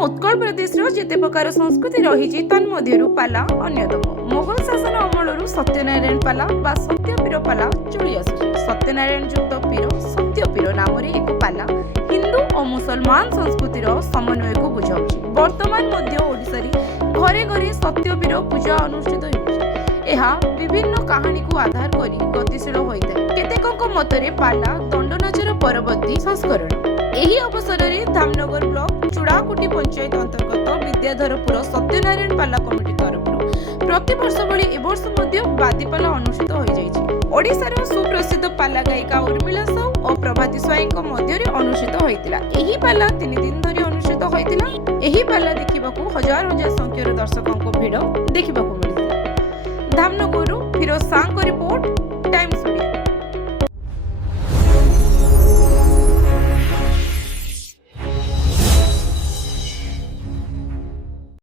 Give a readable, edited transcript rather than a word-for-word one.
उत्कल प्रदेश जेते प्रकार संस्कृति रही तन्मध्यरु पाला अन्यतम। मोगल शासन अमलरू सत्यनारायण पाला बा सत्यपीर पाला चली आसुछि। सत्यनारायण युक्त पीर सत्यपीर नाम एक पाला हिंदू और मुसलमान संस्कृतिर समन्वय को बुझाउछि। वर्तमान मध्य ओडिसा रे घरे घरे सत्यपीर पूजा अनुष्ठित होउछि। एहा विभिन्न कहानी को आधार करी गतिशील होइଥାଏ। केतेकक मतरे पाला दंडनाचर परवर्ती संस्करण। एही अवसर में धामनगर ब्लॉक चूड़ाकुटी पंचायत अंतर्गत विद्याधरपुर सत्यनारायण पाला कमिटी तरफ प्रतिवर्ष भली एवर्ष मध्य बादीपाला अनुष्ठित हो जाइछि। ओडिशार सुप्रसिद्ध पाला गायिका उर्मिला साहू और प्रभाती स्वाईंक मध्य अनुष्ठित होइतिला। एही पाला 3 दिन धरि अनुष्ठित होइतिला। एही पाला देखिबाकू हजार हजार संख्यार दर्शकों भिड़ देखिबाकू मिलिଥିଲା। धामनगरରୁ फिरोज साहଙ୍କ रिपोर्ट टाइम्स।